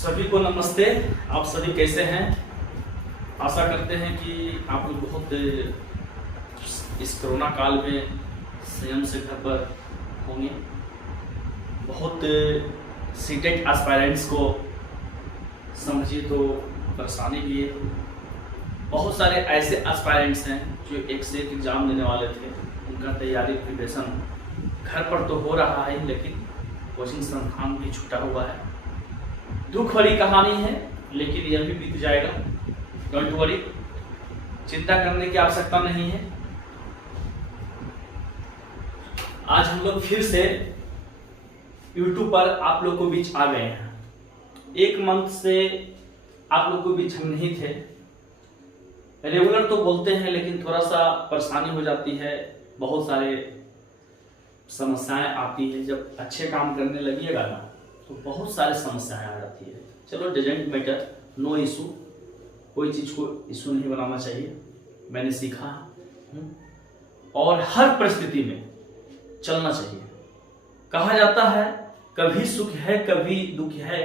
सभी को नमस्ते। आप सभी कैसे हैं? आशा करते हैं कि आप लोग बहुत इस कोरोना काल में संयम से घर पर होंगे। बहुत सीटेट एस्पायरेंट्स को समझिए तो परेशानी भी है। बहुत सारे ऐसे एस्पायरेंट्स हैं जो एक से एक एग्जाम देने वाले थे, उनका तैयारी प्रिपरेशन घर पर तो हो रहा है, लेकिन कोचिंग संस्थान भी छूटा हुआ है। दुख भरी कहानी है, लेकिन यह भी बीत जाएगा। डोंट वरी, चिंता करने की आवश्यकता नहीं है। आज हम लोग फिर से YouTube पर आप लोग को बीच आ गए हैं। एक मंथ से आप लोग को बीच हम नहीं थे। रेगुलर तो बोलते हैं, लेकिन थोड़ा सा परेशानी हो जाती है, बहुत सारे समस्याएं आती है। जब अच्छे काम करने लगिएगा ना तो बहुत सारे समस्याएं आ जाती है। चलो, डजंट मैटर, नो इशू। कोई चीज को इशू नहीं बनाना चाहिए, मैंने सीखा। और हर परिस्थिति में चलना चाहिए। कहा जाता है कभी सुख है कभी दुख है,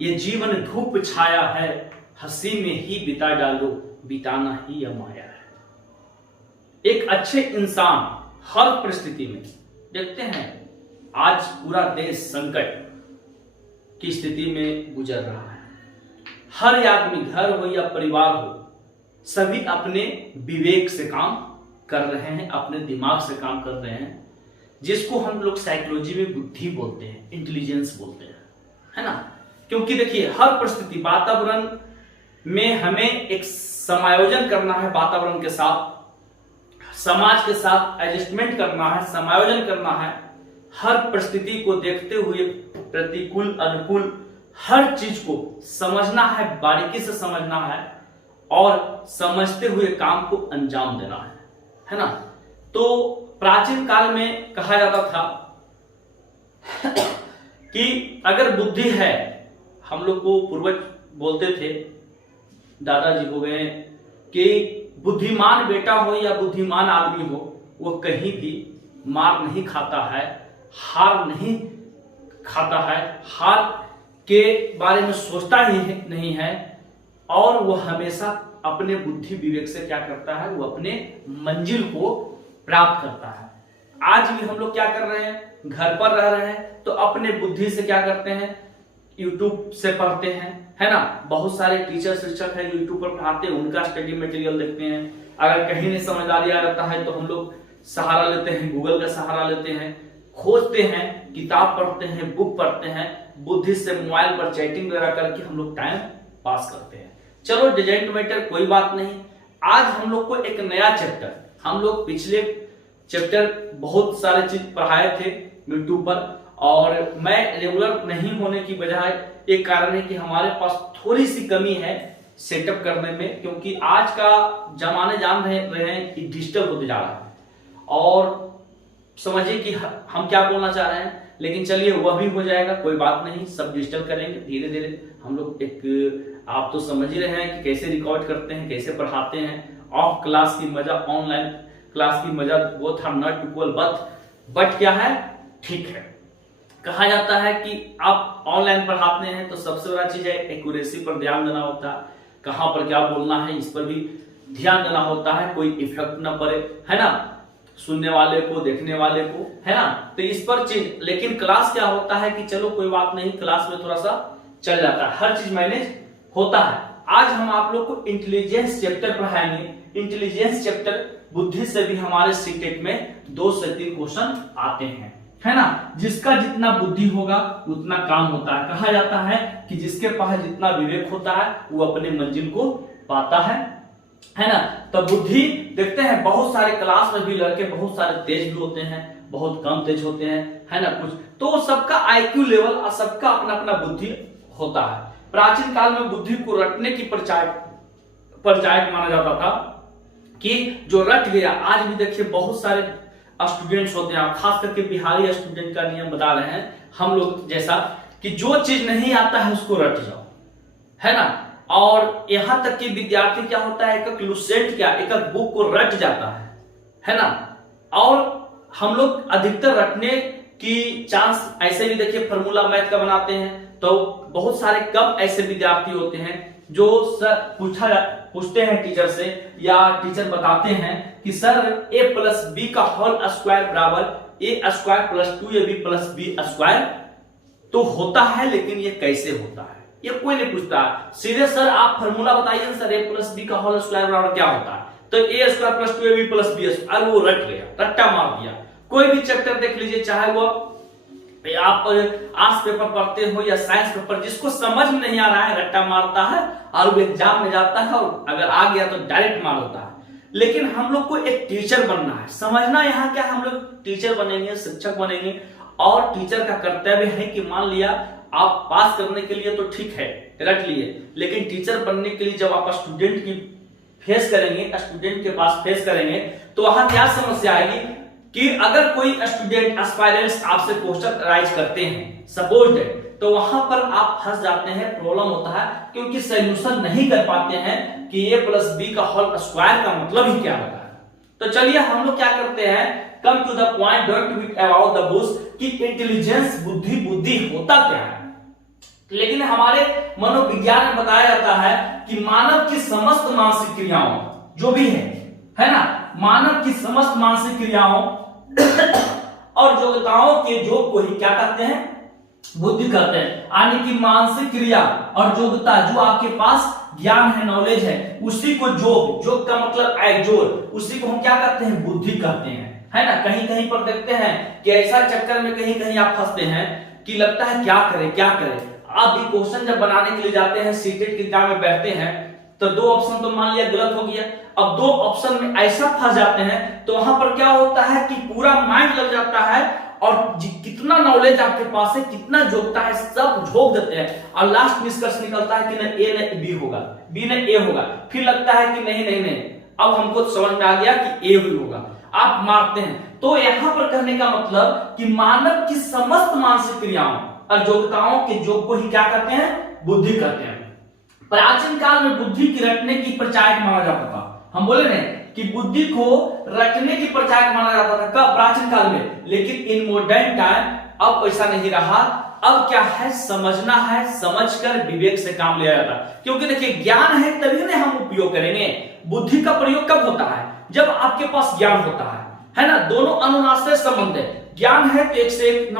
ये जीवन धूप छाया है, हंसी में ही बिता डालो, बिताना ही यह माया है। एक अच्छे इंसान हर परिस्थिति में, देखते हैं आज पूरा देश संकट की स्थिति में गुजर रहा है। हर आदमी, घर हो या परिवार हो, सभी अपने विवेक से काम कर रहे हैं, अपने दिमाग से काम कर रहे हैं, जिसको हम लोग साइकोलॉजी में बुद्धि बोलते हैं, इंटेलिजेंस बोलते हैं, है ना। क्योंकि देखिए, हर परिस्थिति, वातावरण में हमें एक समायोजन करना है, वातावरण के साथ, समाज के साथ एडजस्टमेंट करना है, समायोजन करना है। हर परिस्थिति को देखते हुए प्रतिकूल अनुकूल हर चीज को समझना है, बारीकी से समझना है और समझते हुए काम को अंजाम देना है ना। तो प्राचीन काल में कहा जाता था कि अगर बुद्धि है, हम लोग को पूर्वज बोलते थे, दादाजी हो गए, कि बुद्धिमान बेटा हो या बुद्धिमान आदमी हो, वो कहीं भी मार नहीं खाता है, हार नहीं खाता है, हार के बारे में सोचता ही नहीं है, और वो हमेशा अपने बुद्धि विवेक से क्या करता है, वो अपने मंजिल को प्राप्त करता है। आज भी हम लोग क्या कर रहे हैं, घर पर रह रहे हैं तो अपने बुद्धि से क्या करते हैं, YouTube से पढ़ते हैं, है ना। बहुत सारे टीचर शिक्षक हैं जो YouTube पर पढ़ाते हैं, उनका स्टडी मटेरियल देखते हैं। अगर कहीं नहीं समझ आ रहा है तो हम लोग सहारा लेते हैं, गूगल का सहारा लेते हैं, खोजते हैं, किताब पढ़ते हैं, बुक पढ़ते हैं, बुद्धि से मोबाइल पर चैटिंग वगैरह करके हम लोग टाइम पास करते हैं। चलो, डजंट मैटर, कोई बात नहीं। आज हम लोग को एक नया चैप्टर, हम लोग पिछले चैप्टर बहुत सारे चीज पढ़ाए थे YouTube पर, और मैं रेगुलर नहीं होने की बजाय एक कारण है कि हमारे पास थोड़ी सी कमी है सेटअप करने में, क्योंकि आज का जमाने जान रहे हैं कि डिजिटल होते जा रहा है। और समझिए कि हम क्या बोलना चाह रहे हैं, लेकिन चलिए वह भी हो जाएगा, कोई बात नहीं, सब डिजिटल करेंगे धीरे धीरे। हम लोग एक, आप तो समझ ही रहे हैं कि कैसे रिकॉर्ड करते हैं, कैसे पढ़ाते हैं। ऑफ क्लास की मजा, ऑनलाइन क्लास की मजा, वो था नॉट इक्वल बट क्या है, ठीक है। कहा जाता है कि आप ऑनलाइन पढ़ाते हैं तो सबसे बड़ा चीज है एक्यूरेसी पर ध्यान देना होता है, कहां पर क्या बोलना है इस पर भी ध्यान देना होता है, कोई इफेक्ट ना पड़े, है ना, सुनने वाले को, देखने वाले को, है ना। तो इस पर चीज, लेकिन क्लास क्या होता है कि चलो कोई बात नहीं, क्लास में थोड़ा सा चल जाता है, हर चीज मैनेज होता है। आज हम आप लोग को इंटेलिजेंस चैप्टर पढ़ाएंगे। इंटेलिजेंस चैप्टर, बुद्धि से भी हमारे सीटेट में 2 से 3 क्वेश्चन आते हैं, है ना। जिसका जितना बुद्धि होगा उतना काम होता है। कहा जाता है कि जिसके पास जितना विवेक होता है वो अपने मंजिल को पाता है ना। तो बुद्धि, देखते हैं बहुत सारे क्लास में भी लड़के बहुत सारे तेज भी होते हैं, बहुत कम तेज होते हैं, है ना। कुछ तो सबका IQ लेवल और सबका अपना अपना बुद्धि होता है। प्राचीन काल में बुद्धि को रटने की परिचायक माना जाता था, कि जो रट गया। आज भी देखिए बहुत सारे स्टूडेंट्स होते हैं, खास करके बिहारी स्टूडेंट का नियम बता रहे हैं हम लोग जैसा, कि जो चीज नहीं आता है उसको रट जाओ, है ना। और यहां तक कि विद्यार्थी क्या होता है, एक लुसेंट क्या, एक बुक को रट जाता है ना। और हम लोग अधिकतर रटने की चांस, ऐसे भी देखिए फार्मूला मैथ का बनाते हैं तो बहुत सारे कम ऐसे विद्यार्थी होते हैं जो सर पूछते हैं टीचर से, या टीचर बताते हैं कि सर a+b का होल स्क्वायर बराबर a² + 2ab + b²। तो होता है, लेकिन ये कैसे होता है ये कोई नहीं पूछता। सीधे सर आप फार्मूला बताइए सर a+b का होल स्क्वायर बराबर क्या होता है, तो a² + 2ab + b²। वो रट गया, रट्टा मार दिया। कोई भी चैप्टर देख लीजिए, चाहे वो आप आर्ट्स पेपर पढ़ते हो या साइंस पेपर, जिसको समझ में नहीं आ रहा है रट्टा मारता है और वो एग्जाम में जाता है, और अगर आ गया तो डायरेक्ट मार होता है। लेकिन हम लोग को एक टीचर बनना है, समझना यहाँ क्या, हम लोग टीचर बनेंगे, शिक्षक बनेंगे, और टीचर का कर्तव्य है कि मान लिया आप पास करने के लिए तो ठीक है रट लिए, लेकिन टीचर बनने के लिए जब आप स्टूडेंट की फेस करेंगे, स्टूडेंट के पास फेस करेंगे, तो वहां क्या समस्या आएगी कि अगर कोई स्टूडेंट एस्पायरेंट्स आपसे क्वेश्चन राइज करते हैं सपोज्ड, तो वहां पर आप फंस जाते हैं, प्रॉब्लम होता है, क्योंकि सॉल्यूशन नहीं कर पाते हैं कि a+b का होल स्क्वायर का मतलब ही क्या होता है। तो चलिए हम लोग क्या करते हैं, come to the point, don't beat about the bush, कि इंटेलिजेंस बुद्धि होता क्या है। लेकिन हमारे मनोविज्ञान में बताया जाता है कि मानव की समस्त मानसिक क्रियाओं जो भी है ना, मानव की समस्त मानसिक क्रियाओं और योग्यताओं के योग को ही क्या कहते हैं, बुद्धि कहते हैं। यानी कि मानसिक क्रिया और योग्यता जो आपके पास ज्ञान है, नॉलेज है, उसी को योग का मतलब एग्जोर, उसी को हम क्या कहते हैं, बुद्धि कहते हैं, है ना। कहीं कहीं पर देखते हैं कि ऐसा चक्कर में कहीं कहीं आप फंसते हैं कि लगता है क्या करें। आप भी क्वेश्चन जब बनाने के लिए जाते हैं, सीटेट के एग्जाम में बैठते हैं, तो 2 ऑप्शन तो मान लिया गलत हो गया, अब 2 ऑप्शन में ऐसा फंस जाते हैं, तो वहां पर क्या होता है कि पूरा माइंड लग जाता है, और कितना नॉलेज आपके पास है, कितना जोड़ता है, सब झोंक देते हैं, और लास्ट निष्कर्ष निकलता है कि न ए न बी होगा, बी न ए होगा, फिर लगता है कि नहीं अब हमको समझ में आ गया कि ए भी होगा, आप मारते हैं। तो यहां पर कहने का मतलब कि मानव की समस्त मानसिक क्रियाओं और योग्यताओं के योग को ही क्या कहते हैं, बुद्धि कहते हैं। प्राचीन काल में बुद्धि की रटने की प्रचायक माना जाता था। हम बोले ना कि बुद्धि को रटने की प्रचायक माना जाता था कब, प्राचीन काल में। लेकिन इन मॉडर्न टाइम अब ऐसा नहीं रहा, अब क्या है, समझना है, समझकर विवेक से काम लिया जाता है। क्योंकि देखिए ज्ञान है तभी ना हम उपयोग करेंगे। बुद्धि का प्रयोग कब होता है, जब आपके पास ज्ञान होता है ना। दोनों अनुनासिक संबंध है, ज्ञान है तो एक से एक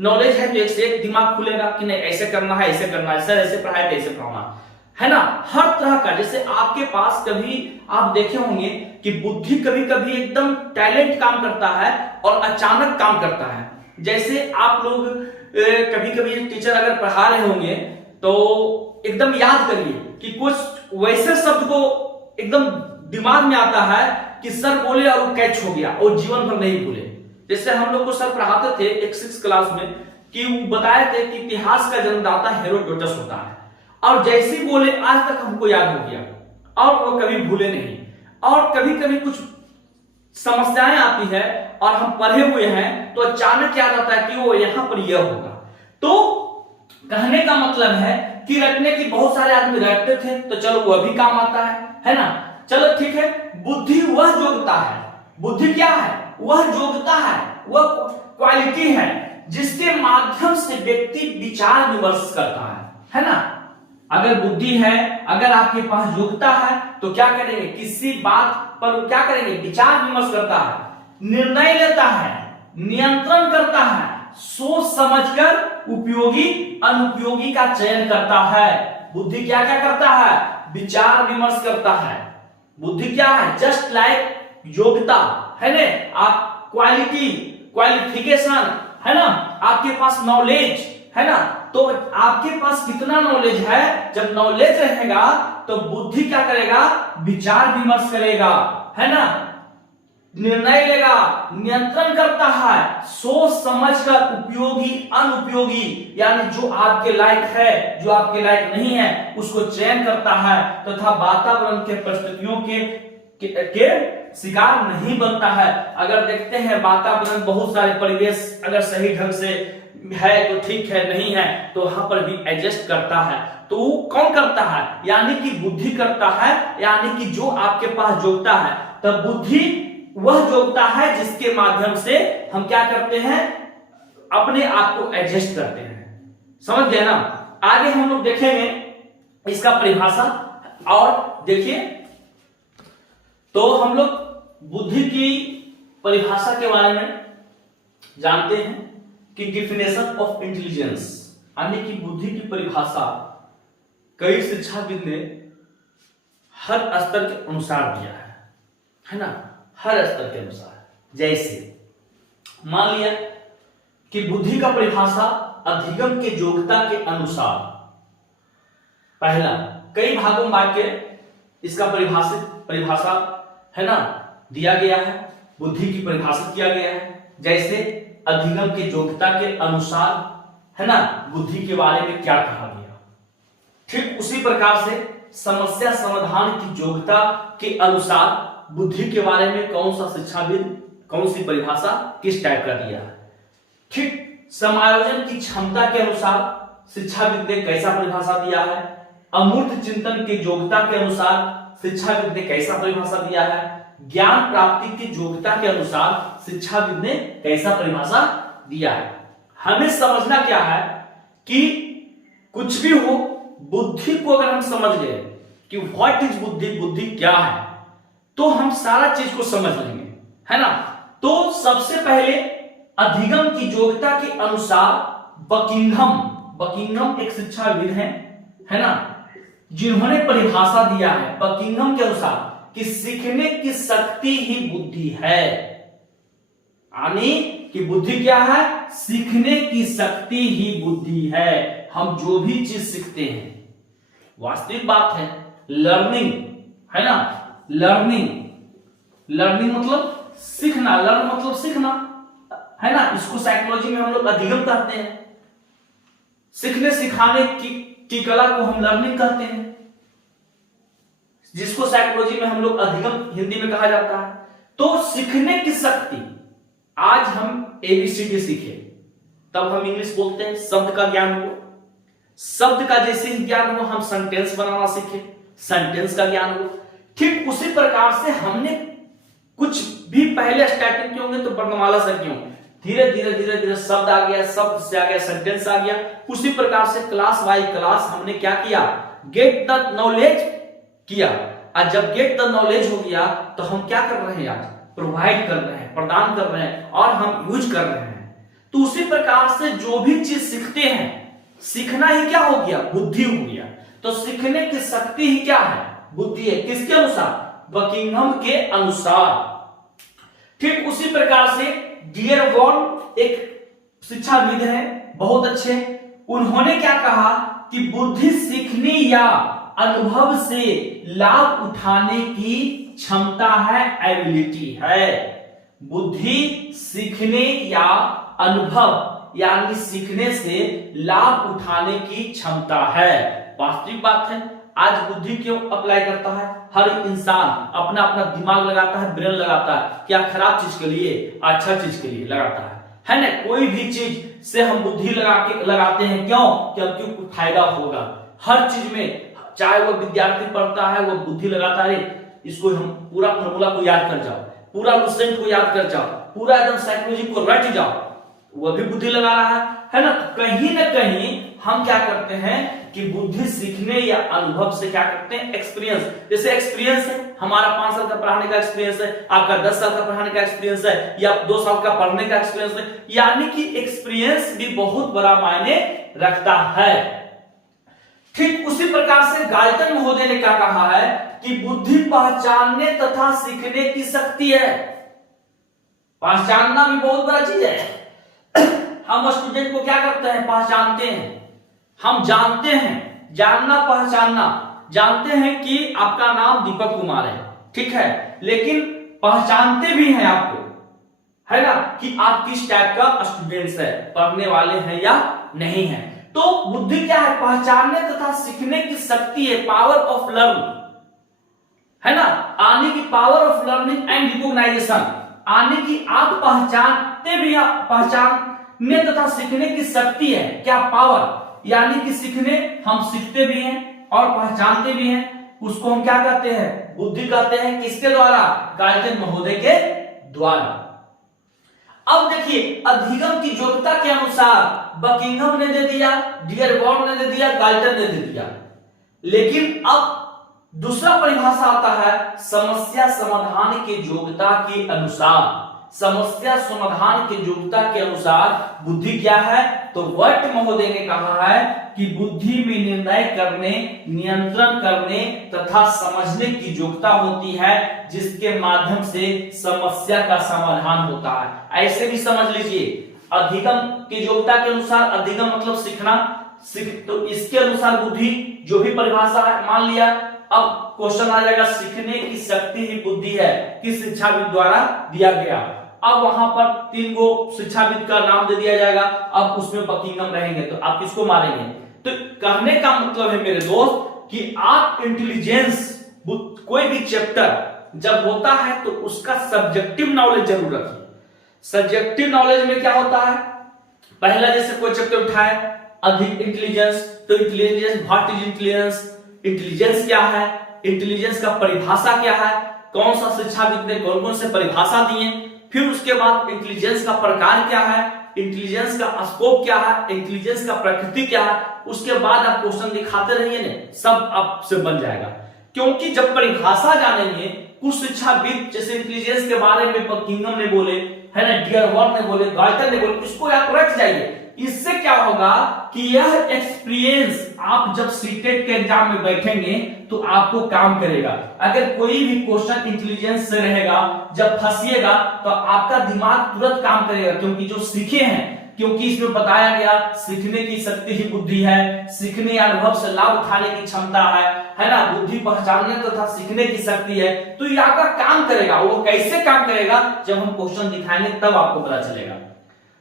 नॉलेज है तो एक से एक दिमाग खुलेगा कि नहीं ऐसे करना है, ऐसे करना है, सर ऐसे पढ़ाए तो ऐसे पढ़ाना है ना। हर तरह का, जैसे आपके पास कभी आप देखे होंगे कि बुद्धि कभी कभी एकदम टैलेंट काम करता है और अचानक काम करता है। जैसे आप लोग कभी कभी टीचर अगर पढ़ा रहे होंगे तो एकदम याद करिए कि कुछ वैसे शब्द को एकदम दिमाग में आता है कि सर बोले और वो कैच हो गया और जीवन भर नहीं भूले। जैसे हम लोग को सर पढ़ाते थे एक 6th क्लास में कि वो बताए थे कि इतिहास का जन्मदाता हेरोडोटस होता है, और जैसे ही बोले आज तक हमको याद हो गया और वो कभी भूले नहीं। और कभी कभी कुछ समस्याएं आती है और हम पढ़े हुए हैं तो अचानक याद आता है कि वो यहां पर यह होगा। तो कहने का मतलब है कि रटने की बहुत सारे आदमी रटते थे, तो चलो वह भी काम आता है ना। चलो ठीक है, बुद्धि वह योग्यता है, बुद्धि क्या है, वह योग्यता है, वह क्वालिटी है जिसके माध्यम से व्यक्ति विचार विमर्श करता है ना। अगर बुद्धि है, अगर आपके पास योग्यता है तो क्या करेंगे, किसी बात पर क्या करेंगे, विचार विमर्श करता है, निर्णय लेता है, नियंत्रण करता है, सोच समझकर उपयोगी अनुपयोगी का चयन करता है। बुद्धि क्या क्या करता है, विचार विमर्श करता है। बुद्धि क्या है, जस्ट लाइक योग्यता है ना, आप क्वालिफिकेशन है ना, आपके पास नॉलेज है ना। तो आपके पास कितना नॉलेज है, जब नॉलेज रहेगा तो बुद्धि क्या करेगा, विचार विमर्श करेगा है ना, निर्णय लेगा, नियंत्रण करता है, सोच समझकर उपयोगी अनुपयोगी यानी जो आपके लायक है, जो आपके लायक नहीं है उसको चयन करता है, तथा वातावरण के परिस्थितियों के शिकार नहीं बनता है। अगर देखते हैं वातावरण, बहुत सारे परिवेश अगर सही ढंग से है तो ठीक है, नहीं है तो वहां पर भी एडजस्ट करता है। तो वो कौन करता है, यानी कि बुद्धि करता है, यानी कि जो आपके पास योग्यता है। तब बुद्धि वह योग्यता है जिसके माध्यम से हम क्या करते हैं, अपने आप को एडजस्ट करते हैं। समझ गए ना। आगे हम लोग देखेंगे इसका परिभाषा। और देखिए, तो हम लोग बुद्धि की परिभाषा के बारे में जानते हैं कि डिफिनेशन ऑफ इंटेलिजेंस, यानी कि बुद्धि की परिभाषा कई शिक्षाविद ने हर स्तर के अनुसार दिया है ना, हर स्तर के अनुसार। जैसे मान लिया कि बुद्धि का परिभाषा अधिगम के योग्यता के अनुसार, पहला कई भागों में बांट के इसका परिभाषा है ना दिया गया है, बुद्धि की परिभाषित किया गया है। जैसे अधिगम के योग्यता के अनुसार है ना बुद्धि के बारे में क्या कहा गया, ठीक उसी प्रकार से समस्या समाधान की योग्यता के अनुसार बुद्धि के बारे में कौन सा शिक्षाविद कौन सी परिभाषा किस टाइप का दिया है। ठीक समायोजन की क्षमता के अनुसार शिक्षाविद ने कैसा परिभाषा दिया है, अमूर्त चिंतन की योग्यता के अनुसार शिक्षाविद ने कैसा परिभाषा दिया है, ज्ञान प्राप्ति की योग्यता के अनुसार शिक्षाविद ने कैसा परिभाषा दिया है। हमें समझना क्या है कि कुछ भी हो, बुद्धि को अगर हम समझ गए कि व्हाट इज बुद्धि, बुद्धि क्या है, तो हम सारा चीज को समझ लेंगे, है ना। तो सबसे पहले अधिगम की योग्यता के अनुसार बकिंघम एक शिक्षाविद है ना, जिन्होंने परिभाषा दिया है बकिंघम के अनुसार कि सीखने की शक्ति ही बुद्धि है, यानी कि बुद्धि क्या है, सीखने की शक्ति ही बुद्धि है। हम जो भी चीज सीखते हैं, वास्तविक बात है, लर्निंग है ना, लर्निंग मतलब सीखना, लर्न मतलब सीखना है ना, इसको साइकोलॉजी में हम लोग अधिगम कहते हैं। सीखने सिखाने की कला को हम लर्निंग कहते हैं, जिसको साइकोलॉजी में हम लोग अधिगम हिंदी में कहा जाता है। तो सीखने की शक्ति, आज हम एबीसीडी सीखे, तब हम इंग्लिश बोलते हैं, शब्द का ज्ञान हो, शब्द का जैसे ज्ञान हो, हम सेंटेंस बनाना सीखे, सेंटेंस का ज्ञान हो। ठीक उसी प्रकार से हमने कुछ भी पहले स्टार्टिंग के होंगे तो वर्णमाला से क्यों, धीरे धीरे शब्द आ गया, शब्द से आ गया सेंटेंस आ गया। उसी प्रकार से क्लास बाय क्लास हमने क्या किया, गेट द नॉलेज किया। और जब गेट द नॉलेज हो गया तो हम क्या कर रहे हैं, आज प्रोवाइड कर रहे हैं, प्रदान कर रहे हैं और हम यूज कर रहे हैं। तो उसी प्रकार से जो भी चीज सीखते हैं, सीखना ही क्या हो गया, बुद्धि हो गया। तो सीखने की शक्ति ही क्या है, बुद्धि है। किसके अनुसार, बकिंघम के अनुसार। ठीक उसी प्रकार से डियरवॉन एक शिक्षाविद है, बहुत अच्छे, उन्होंने क्या कहा कि बुद्धि सीखने या अनुभव से लाभ उठाने की क्षमता है, एबिलिटी है। बुद्धि सीखने या अनुभव यानी सीखने से लाभ उठाने की क्षमता है। वास्तविक बात है, आज बुद्धि क्यों अप्लाई करता है, हर इंसान अपना अपना दिमाग लगाता है, ब्रेन लगाता है, क्या खराब चीज के लिए, अच्छा चीज के लिए लगाता है ना। कोई भी चीज से हम बुद्धि लगाते हैं, क्यों, क्योंकि फायदा होगा। हर चीज में, चाहे वो विद्यार्थी पढ़ता है, वो बुद्धि लगाता है, इसको हम पूरा फॉर्मूला को याद कर जाओ, पूरा लुसेंट को याद कर जाओ, पूरा एकदम साइकोलॉजी को रट जाओ, वो भी बुद्धि लगा रहा है ना। कहीं ना कहीं हम क्या करते हैं कि बुद्धि सीखने या अनुभव से क्या करते हैं, एक्सपीरियंस। जैसे एक्सपीरियंस है, हमारा 5 साल का पढ़ाने का एक्सपीरियंस है, आपका 10 साल का पढ़ाने का एक्सपीरियंस है, या 2 साल का पढ़ने का एक्सपीरियंस है, यानी कि एक्सपीरियंस भी बहुत बड़ा मायने रखता है। ठीक उसी प्रकार से गाल्टन महोदय ने क्या कहा है कि बुद्धि पहचानने तथा सीखने की शक्ति है। पहचानना भी बहुत बड़ा चीज है। हम स्टूडेंट को क्या करते हैं, पहचानते हैं, हम जानते हैं, जानना पहचानना, जानते हैं कि आपका नाम दीपक कुमार है, ठीक है, लेकिन पहचानते भी हैं आपको, है ना, कि आप किस टाइप का स्टूडेंट्स है, पढ़ने वाले हैं या नहीं है। तो बुद्धि क्या है, पहचानने तथा सीखने की शक्ति है, पावर ऑफ लर्न, है ना, आने की power of learning and recognisation, आने की आप पहचानते भी, पहचानने तथा सीखने की शक्ति है, क्या, पावर, यानी कि सीखने, हम सीखते भी हैं और पहचानते भी हैं, उसको हम क्या कहते हैं, बुद्धि कहते हैं। किसके द्वारा, गाल्टन महोदय के द्वारा। अब देखिए अधिगम की योग्यता के अनुसार बकिंघम ने दे दिया, डियरबॉर्न ने दे दिया, गाल्टन ने दे दिया, लेकिन अब दूसरा परिभाषा आता है समस्या समाधान के योग्यता के अनुसार। समस्या समाधान के योग्यता के अनुसार बुद्धि क्या है? तो वर्ट महोदय ने कहा है कि बुद्धि में निर्णय करने, नियंत्रण करने तथा समझने की योग्यता होती है, जिसके माध्यम से समस्या का समाधान होता है। ऐसे भी समझ लीजिए, अधिगम की योग्यता के अनुसार, अधिगम मतलब सीखना, तो इसके अनुसार बुद्धि जो भी परिभाषा है मान लिया। अब क्वेश्चन आ जाएगा सीखने की शक्ति ही बुद्धि है, किस शिक्षाविद द्वारा दिया गया। अब वहां पर 3 गो शिक्षाविद का नाम दे दिया जाएगा, अब उसमें बकिंघम रहेंगे, तो आप किसको मारेंगे? तो कहने का मतलब है मेरे दोस्त कि आप इंटेलिजेंस कोई भी चैप्टर जब होता है तो उसका सब्जेक्टिव नॉलेज जरूर रखिए। सब्जेक्टिव नॉलेज में क्या होता है? पहला जैसे कोई चैप्टर उठाए अधिक इंटेलिजेंस, तो intelligence, what is intelligence, intelligence क्या है, इंटेलिजेंस का परिभाषा क्या है, कौन सा शिक्षाविद ने कौन कौन से परिभाषा दिए, फिर उसके बाद इंटेलिजेंस का प्रकार क्या है, इंटेलिजेंस का स्कोप क्या है, इंटेलिजेंस का प्रकृति क्या है, उसके बाद आप क्वेश्चन दिखाते रहिए ना, सब आपसे बन जाएगा। क्योंकि जब परिभाषा जानेंगे, कुछ शिक्षाविद जैसे इंटेलिजेंस के बारे में बकिंघम ने बोले, है ना, डियरबॉर्न ने बोले, गाल्टन ने बोले, इसको आप रख जाइए। इससे क्या होगा कि यह एक्सपीरियंस आप जब सीटेट के एग्जाम में बैठेंगे तो आपको काम करेगा। अगर कोई भी क्वेश्चन इंटेलिजेंस से रहेगा, जब फंसिएगा तो आपका दिमाग तुरंत काम करेगा, क्योंकि जो सीखे हैं, क्योंकि इसमें बताया गया सीखने की शक्ति ही बुद्धि है, सीखने या अनुभव से लाभ उठाने की क्षमता है ना, बुद्धि पहचानने तथा सीखने की शक्ति है, तो ये आपका काम करेगा। वो कैसे काम करेगा? जब हम क्वेश्चन दिखाएंगे तब आपको पता चलेगा।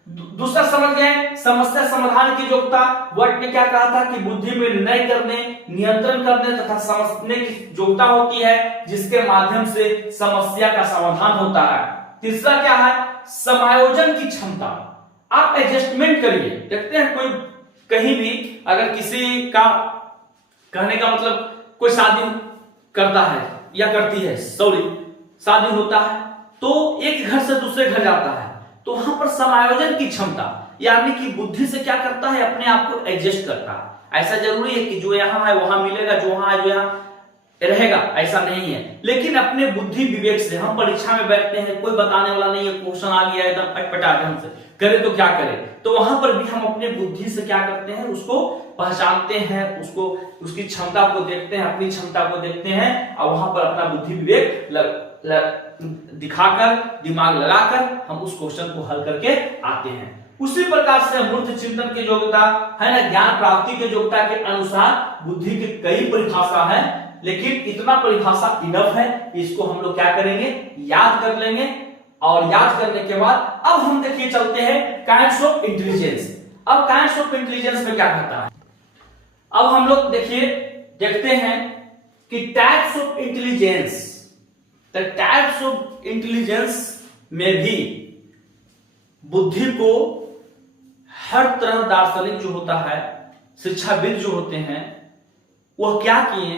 दूसरा समझ गए, समस्या समाधान की योग्यता। वर्ट ने क्या कहा था कि बुद्धि में निर्णय करने, नियंत्रण करने तथा समझने की योग्यता होती है, जिसके माध्यम से समस्या का समाधान होता है। तीसरा क्या है? समायोजन की क्षमता। आप एडजस्टमेंट करिए। देखते हैं कोई कहीं भी अगर किसी का, कहने का मतलब कोई शादी करता है या करती है, सॉरी शादी होता है, तो एक घर से दूसरे घर जाता है, तो वहां पर समायोजन की क्षमता, यानी कि बुद्धि से क्या करता है, अपने आप को एडजस्ट करता है। ऐसा जरूरी है कि जो यहाँ है वहां मिलेगा, जो वहां है जो यहाँ रहेगा, ऐसा नहीं है। लेकिन अपने बुद्धि विवेक से हम परीक्षा में बैठते हैं, कोई बताने वाला नहीं है, क्वेश्चन आ गया एकदम अटपटा ढंग से, करे तो क्या करे, तो वहां पर भी हम अपने बुद्धि से क्या करते हैं, उसको पहचानते हैं, उसको उसकी क्षमता को देखते हैं, अपनी क्षमता को देखते हैं, और वहां पर अपना बुद्धि विवेक दिखाकर, दिमाग लगाकर हम उस क्वेश्चन को हल करके आते हैं। उसी प्रकार से अमूर्त चिंतन की योग्यता है ना, ज्ञान प्राप्ति की योग्यता के अनुसार बुद्धि की कई परिभाषा है, लेकिन इतना परिभाषा इनफ है, इसको हम लोग क्या करेंगे, याद कर लेंगे। और याद करने के बाद अब हम देखिए चलते हैं काइंड्स ऑफ इंटेलिजेंस। अब काइंड्स ऑफ इंटेलिजेंस में क्या कहता है, अब हम लोग देखिए देखते हैं कि types of intelligence. The types of intelligence में भी बुद्धि को हर तरह दार्शनिक जो होता है, शिक्षाविद जो होते हैं, वह क्या किए,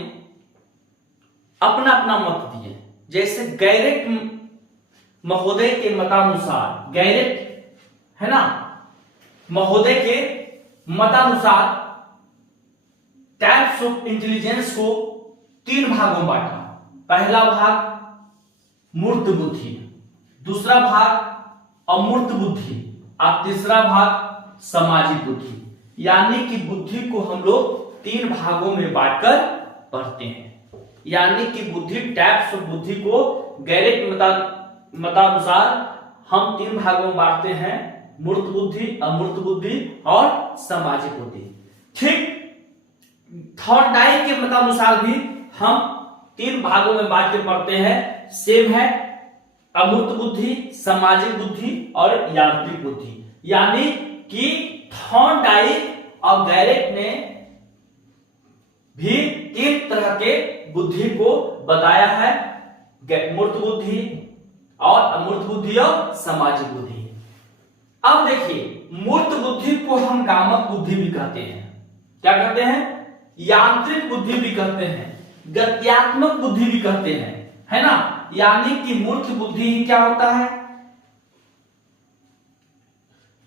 अपना अपना मत दिए। जैसे गैरेट महोदय के मतानुसार, गैरेट है ना महोदय के मतानुसार टाइप्स ऑफ इंटेलिजेंस को 3 भागों में बांटा। पहला भाग मूर्त बुद्धि, दूसरा भाग अमूर्त बुद्धि और तीसरा भाग सामाजिक बुद्धि। यानी कि बुद्धि को हम लोग 3 भागों में बांटकर पढ़ते हैं। यानी कि बुद्धि, टाइप्स ऑफ बुद्धि को गैरेट मतानुसार हम 3 भागों में बांटते हैं, मूर्त बुद्धि, अमूर्त बुद्धि और सामाजिक बुद्धि। ठीक थॉर्नडाइक के मतानुसार भी हम 3 भागों में बांट के पढ़ते हैं, सेम है, अमूर्त बुद्धि, सामाजिक बुद्धि और यांत्रिक बुद्धि। यानी कि थॉर्नडाइक और गैरेट ने भी 3 तरह के बुद्धि को बताया है, मूर्त बुद्धि और अमूर्त बुद्धि और सामाजिक बुद्धि। अब देखिए मूर्त बुद्धि को हम कामक बुद्धि भी कहते हैं, क्या कहते हैं, यांत्रिक बुद्धि भी कहते हैं, गत्यात्मक बुद्धि भी कहते हैं, है ना। यानी कि मूर्त बुद्धि क्या होता है,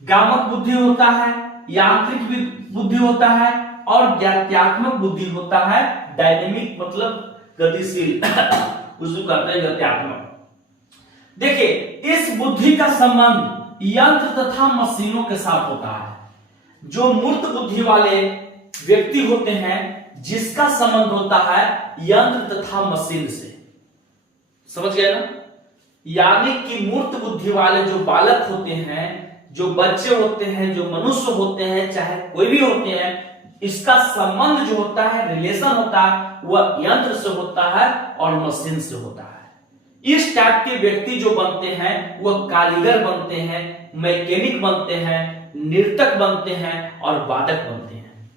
गामक बुद्धि होता है, यांत्रिक बुद्धि होता है और ज्ञात्यात्मक बुद्धि होता है। डायनेमिक मतलब गतिशील उसको कहते हैं गत्यात्मक। देखिए इस बुद्धि का संबंध यंत्र तथा मशीनों के साथ होता है। जो मूर्त बुद्धि वाले व्यक्ति होते हैं जिसका संबंध होता है यंत्र तथा मशीन से, समझ गए ना। यानी कि मूर्त बुद्धि वाले जो बालक होते हैं, जो बच्चे होते हैं, जो मनुष्य होते हैं, चाहे कोई भी होते हैं, इसका संबंध जो होता है, रिलेशन होता है, वह यंत्र से होता है और मशीन से होता है। इस टाइप के व्यक्ति जो बनते हैं वह कारीगर बनते हैं, मैकेनिक बनते हैं, नर्तक बनते हैं और वादक बनते हैं।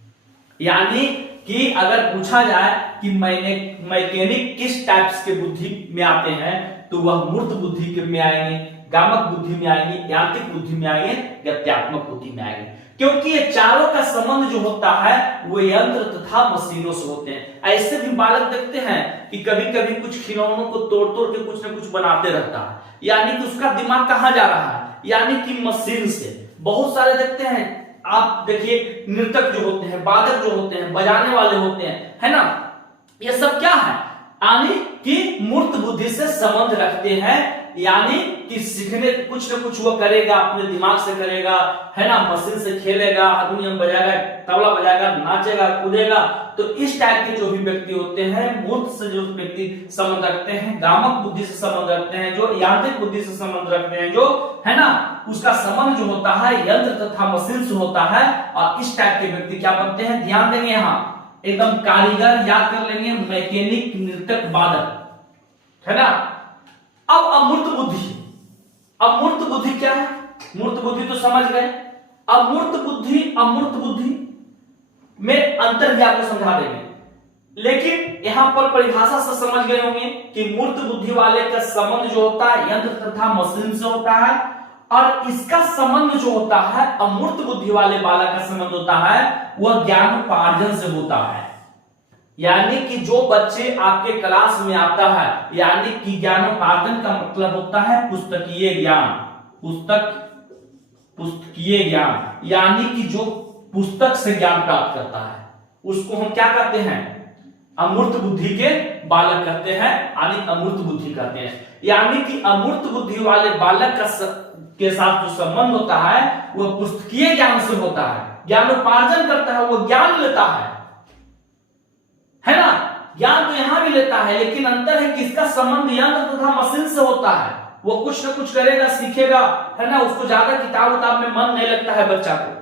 यानी कि अगर पूछा जाए कि मैकेनिक किस टाइप्स के बुद्धि में आते हैं तो वह मूर्त बुद्धि के में आएंगे, गामक बुद्धि में आएंगे, यांत्रिक बुद्धि में आएंगे, गत्यात्मक बुद्धि में आएंगे। क्योंकि ये चारों का संबंध जो होता है वो यंत्र तथा मशीनों से होते हैं। ऐसे भी बालक देखते हैं कि कभी कभी कुछ खिलौनों को तोड़ तोड़ के कुछ ना कुछ बनाते रहता है, यानी कि उसका दिमाग कहाँ जा रहा है, यानी कि मशीन से। बहुत सारे देखते हैं आप, देखिए नर्तक जो होते हैं, वादक जो होते हैं, बजाने वाले होते हैं, है ना, ये सब क्या है, यानी कि मूर्त बुद्धि से संबंध रखते हैं। यानी कि सीखने कुछ न कुछ वो करेगा, अपने दिमाग से करेगा, है ना, मशीन से खेलेगा, हारमोनियम बजाएगा, तबला बजाएगा, नाचेगा, कूदेगा। तो इस टाइप के जो भी व्यक्ति होते हैं, मूर्त से जो व्यक्ति संबंध रखते हैं, गामक बुद्धि से संबंध रखते हैं, जो यांत्रिक बुद्धि से संबंध रखते हैं, जो है ना, उसका संबंध जो होता है यंत्र तथा मशीन से होता है। और इस टाइप के व्यक्ति क्या बनते हैं, ध्यान देंगे यहाँ एकदम कारीगर याद कर लेंगे, मैकेनिक, नर्तक, वादक, है ना। अब अमूर्त बुद्धि, अब मूर्त बुद्धि क्या है, मूर्त बुद्धि तो समझ गए। अब मूर्त बुद्धि अमूर्त बुद्धि में अंतर भी आपको समझा देंगे, लेकिन यहां पर परिभाषा से समझ गए होंगे कि मूर्त बुद्धि वाले का संबंध जो होता है यंत्र तथा मशीन से होता है, और इसका संबंध जो होता है अमूर्त बुद्धि वाले बालक का संबंध होता है वह ज्ञानोपार्जन से होता है। यानी कि जो बच्चे आपके क्लास में आता है, यानी कि ज्ञानोपार्जन का मतलब होता है पुस्तकीय ज्ञान, पुस्तकीय ज्ञान, यानी कि जो पुस्तक से ज्ञान प्राप्त करता है उसको हम क्या कहते हैं, अमूर्त बुद्धि के बालक कहते हैं, यानी अमूर्त बुद्धि कहते हैं। यानी कि अमूर्त बुद्धि वाले बालक के साथ जो संबंध होता है वह पुस्तकीय ज्ञान से होता है, ज्ञानोपार्जन करता है, वो ज्ञान लेता है ना। ज्ञान तो यहां भी लेता है, लेकिन अंतर है कि इसका संबंध यंत्र तथा मशीन से होता है। वो कुछ ना कुछ करेगा, सीखेगा, है ना, उसको ज्यादा किताब उताब में मन नहीं लगता है बच्चा को,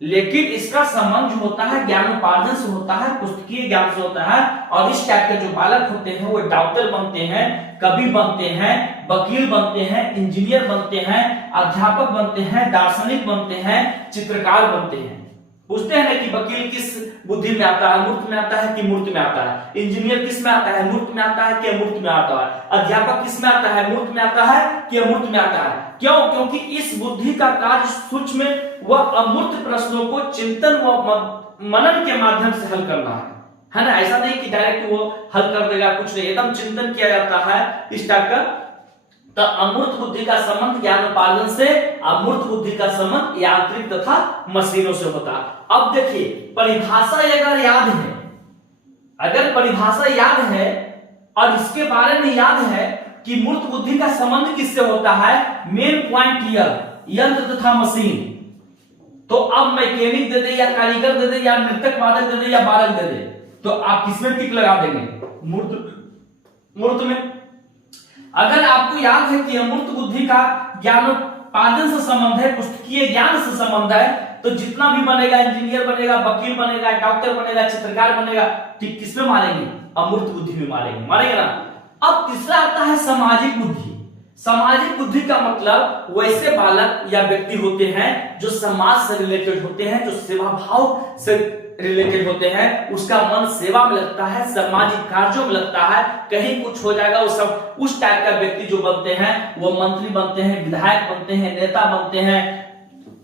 लेकिन इसका संबंध जो होता है ज्ञानोपार्जन से होता है, पुस्तकीय ज्ञान से होता है। और इस टाइप के जो बालक होते हैं वो डॉक्टर बनते हैं, कवि बनते हैं, वकील बनते हैं, इंजीनियर बनते हैं, अध्यापक बनते हैं, दार्शनिक बनते हैं, चित्रकार बनते हैं। पूछते हैं ना कि वकील किस बुद्धि में आता है, मूर्त में आता है कि मूर्त में आता है, इंजीनियर किस में आता है, मूर्त में आता है कि अमूर्त में आता है, अध्यापक किस में आता है, मूर्त में आता है कि अमूर्त में आता है। क्यों? क्योंकि इस बुद्धि का कार्य सूक्ष्म व अमूर्त प्रश्नों को चिंतन व मनन के माध्यम से हल करना है ना। ऐसा नहीं कि डायरेक्ट वो हल कर देगा, कुछ नहीं, एकदम चिंतन किया जाता है इस टाइप का। तो अमूर्त बुद्धि का संबंध ज्ञानोपार्जन से, अमूर्त बुद्धि का संबंध यांत्रिक तथा मशीनों से होता है। अब देखिए परिभाषा अगर याद है, अगर परिभाषा याद है और इसके बारे में याद है कि मूर्त बुद्धि का संबंध किससे होता है, मेन पॉइंट क्लियर, यंत्र तथा मशीन। तो अब मैकेनिक दे दे या कारीगर दे दे या नर्तक वादक दे दे या बालक दे दे, तो आप किसमें टिक लगा देंगे, मूर्त में। अगर आपको याद है कि अमूर्त बुद्धि का ज्ञानोपार्जन से संबंध है, पुस्तकीय ज्ञान से संबंध है, तो जितना भी बनेगा, इंजीनियर बनेगा, वकील बनेगा, डॉक्टर बनेगा, चित्रकार बनेगा, ठीक किसमें मारेंगे, अमूर्त बुद्धि में मारेंगे ना। अब तीसरा आता है सामाजिक बुद्धि। सामाजिक बुद्धि का मतलब वैसे बालक या व्यक्ति होते हैं जो समाज से रिलेटेड होते हैं, जो सेवा भाव से रिलेटेड होते हैं, उसका मन सेवा में लगता है, सामाजिक कार्यों में लगता है, कहीं कुछ हो जाएगा वो सब, उस टाइप का व्यक्ति जो बनते हैं वो मंत्री बनते हैं, विधायक बनते हैं, नेता बनते हैं,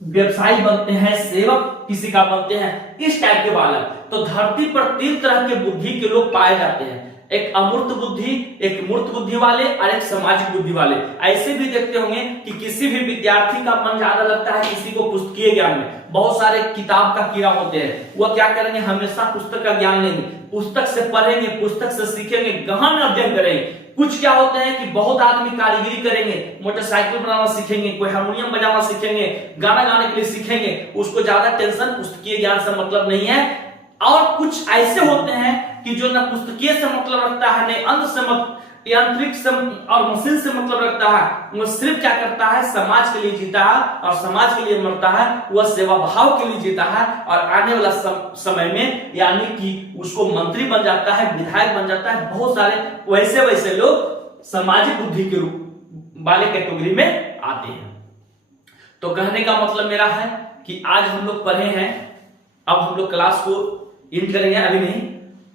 व्यवसायी बनते हैं, सेवक किसी का बनते हैं, इस टाइप के बालक। तो धरती पर 3 तरह के बुद्धि के लोग पाए जाते हैं। एक अमूर्त बुद्धि, एक मूर्त बुद्धि वाले और एक सामाजिक बुद्धि वाले। ऐसे भी देखते होंगे कि किसी भी विद्यार्थी का मन ज्यादा लगता है किसी को पुस्तकीय ज्ञान में, बहुत सारे किताब का कीड़ा होते हैं, वह क्या करेंगे, हमेशा पुस्तक का ज्ञान लेंगे, पुस्तक से पढ़ेंगे, पुस्तक से सीखेंगे, गहन अध्ययन करेंगे। कुछ क्या होते हैं कि बहुत आदमी कारीगरी करेंगे, मोटरसाइकिल बनाना सीखेंगे, कोई हारमोनियम बजाना सीखेंगे, गाना गाने के लिए सीखेंगे, उसको ज्यादा टेंशन पुस्तकीय ज्ञान से मतलब नहीं है। और कुछ ऐसे होते हैं कि जो न पुस्तकीय से मतलब रखता है, न अंत से यांत्रिक से और मशीन से मतलब रखता है, वो सिर्फ क्या करता है, समाज के लिए जीता है और समाज के लिए मरता है, वह सेवा भाव के लिए जीता है और आने वाला समय में यानी कि उसको मंत्री बन जाता है, विधायक बन जाता है। बहुत सारे वैसे लोग सामाजिक बुद्धि के रूप वाले कैटेगरी में आते हैं। तो कहने का मतलब मेरा है कि आज हम लोग पढ़े हैं, अब हम लोग क्लास को एंड करेंगे, अभी नहीं।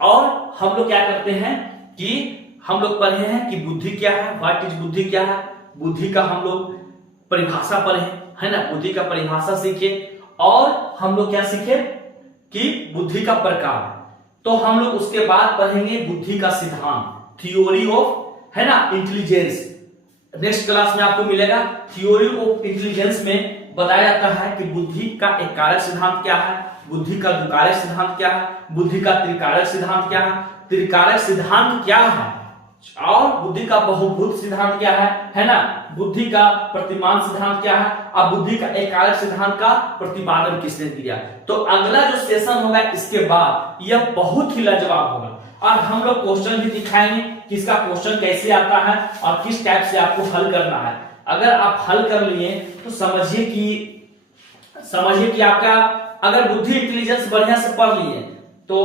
और हम लोग क्या करते हैं कि हम लोग पढ़े हैं कि बुद्धि क्या है, व्हाट इज बुद्धि क्या है, बुद्धि का हम लोग परिभाषा पढ़े है ना, बुद्धि का परिभाषा सीखे। और हम लोग क्या सीखे कि बुद्धि का प्रकार, तो हम लोग उसके बाद पढ़ेंगे बुद्धि का सिद्धांत, थ्योरी ऑफ है ना इंटेलिजेंस। नेक्स्ट क्लास में आपको मिलेगा थ्योरी ऑफ इंटेलिजेंस में बताया जाता है कि बुद्धि का एक कारक सिद्धांत क्या है, बुद्धि का द्विकारक सिद्धांत क्या है, बुद्धि का त्रिकारक सिद्धांत क्या है, त्रिकारक सिद्धांत क्या है, और बुद्धि का बहुभूत सिद्धांत क्या है ना, बुद्धि का प्रतिमान सिद्धांत क्या है, और बुद्धि का एकारक सिद्धांत का प्रतिपादन किसने दिया। तो अगला जो सेशन होगा इसके बाद यह बहुत ही लाजवाब होगा और हम लोग क्वेश्चन भी दिखाएंगे कि इसका क्वेश्चन कैसे आता है और किस टाइप से आपको हल करना है। अगर आप हल कर लिए तो समझिए कि आपका अगर बुद्धि इंटेलिजेंस बढ़िया से पढ़ लिए तो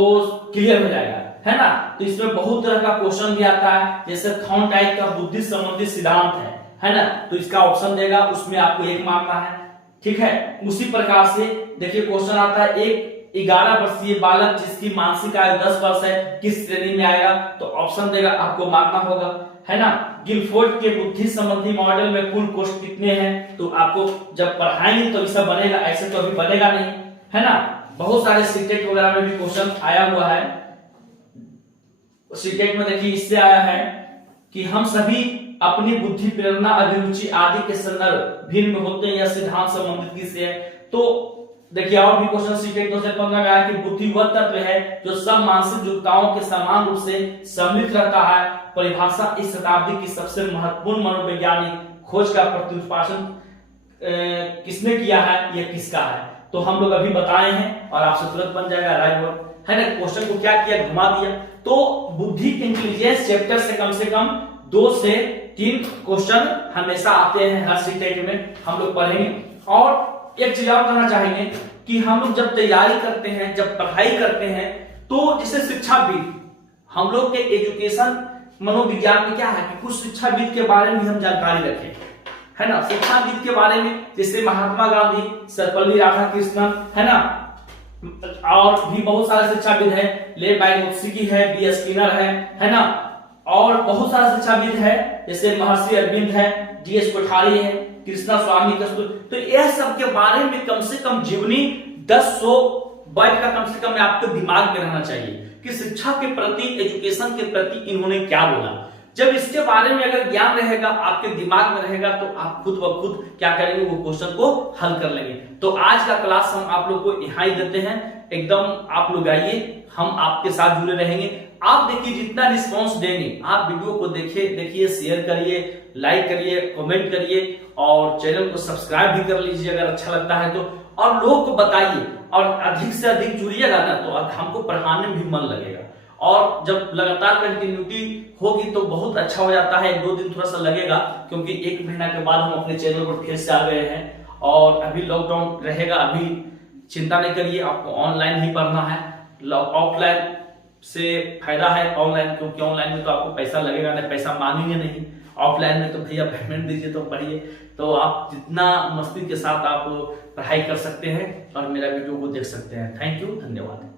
क्लियर हो जाएगा, है ना। तो इसमें बहुत तरह का क्वेश्चन भी आता है, जैसे थॉर्नडाइक का बुद्धि संबंधी सिद्धांत है ना, तो इसका ऑप्शन देगा, उसमें आपको 1 मारना है, ठीक है। उसी प्रकार से देखिए क्वेश्चन आता है, एक 11 वर्षीय बालक जिसकी मानसिक आयु 10 वर्ष है किस श्रेणी में आएगा, तो ऑप्शन देगा, आपको मारना होगा, है ना। गिलफोर्ड के बुद्धि संबंधी मॉडल में कुल कोष्ठ कितने हैं, तो आपको जब पढ़ाएंगे तो इसका बनेगा, ऐसे तो अभी बनेगा नहीं, है ना। बहुत सारे सीटेट वगैरह में भी क्वेश्चन आया हुआ है। सीटेट में देखिए इससे आया है कि हम सभी अपनी बुद्धि, प्रेरणा, अभिरुचि आदि के संदर्भ भिन्न होते हैं या सिद्धांत संबंधित किससे है। तो देखिए और भी क्वेश्चन सीटेट 2015 में आया कि बुद्धि वह तत्व है जो सब मानसिक युक्ताओं के समान रूप से सम्मिलित रहता है। परिभाषा इस शताब्दी की सबसे महत्वपूर्ण मनोवैज्ञानिक खोज का प्रतिपादन किसने किया है, यह किसका है, तो हम लोग अभी बताए हैं और आपसे तुरंत बन जाएगा राइट वर्ड, है ना। क्वेश्चन को क्या किया, घुमा दिया। तो बुद्धि इंटेलिजेंस चैप्टर से कम 2 से 3 क्वेश्चन हमेशा आते हैं हर सीटेट में, हम लोग पढ़ेंगे। और एक चीज और कहना चाहेंगे कि हम लोग जब तैयारी करते हैं, जब पढ़ाई करते हैं, तो जैसे शिक्षाविद, हम लोग के एजुकेशन मनोविज्ञान में क्या है कि कुछ शिक्षाविद के बारे में हम जानकारी रखें, है ना। शिक्षाविद के बारे में जैसे महात्मा गांधी, सर्वपल्ली राधाकृष्णन, है ना, और भी बहुत सारे शिक्षाविद हैं, ले बाइगोत्स्की है, बी स्किनर है ना, और बहुत सारे शिक्षाविद है जैसे महर्षि अरविंद है, डी.एस. कोठारी है, कृष्णा स्वामी कस्तूर। तो यह सब के बारे में कम से कम जीवनी 10-100 वर्ड का कम से कम आपके दिमाग में रहना चाहिए कि शिक्षा के प्रति, एजुकेशन के प्रति इन्होंने क्या बोला। जब इसके बारे में अगर ज्ञान रहेगा, आपके दिमाग में रहेगा, तो आप खुद ब खुद क्या करेंगे, वो क्वेश्चन को हल कर लेंगे। तो आज का क्लास हम आप लोग को यहाँ ही देते हैं, एकदम आप लोग आइए, हम आपके साथ जुड़े रहेंगे। आप देखिए जितना रिस्पांस देंगे, आप वीडियो को देखिए, शेयर करिए, लाइक करिए, कमेंट करिए और चैनल को सब्सक्राइब भी कर लीजिए अगर अच्छा लगता है तो, और लोगों को बताइए और अधिक से अधिक जुड़िएगा ना, तो हमको पढ़ाने में भी मन लगेगा। और जब लगातार कंटिन्यूटी होगी तो बहुत अच्छा हो जाता है। 1-2 दिन थोड़ा सा लगेगा क्योंकि 1 महीना के बाद हम अपने चैनल पर फिर से आ गए हैं और अभी लॉकडाउन रहेगा। अभी चिंता नहीं करिए, आपको ऑनलाइन ही पढ़ना है, ऑफलाइन से फायदा है ऑनलाइन, क्योंकि ऑनलाइन में तो आपको पैसा लगेगा नहीं, पैसा मांगेंगे नहीं। ऑफलाइन में तो भैया पेमेंट दीजिए तो पढ़िए। तो आप जितना मस्ती के साथ आप पढ़ाई कर सकते हैं और मेरा वीडियो को देख सकते हैं। थैंक यू, धन्यवाद।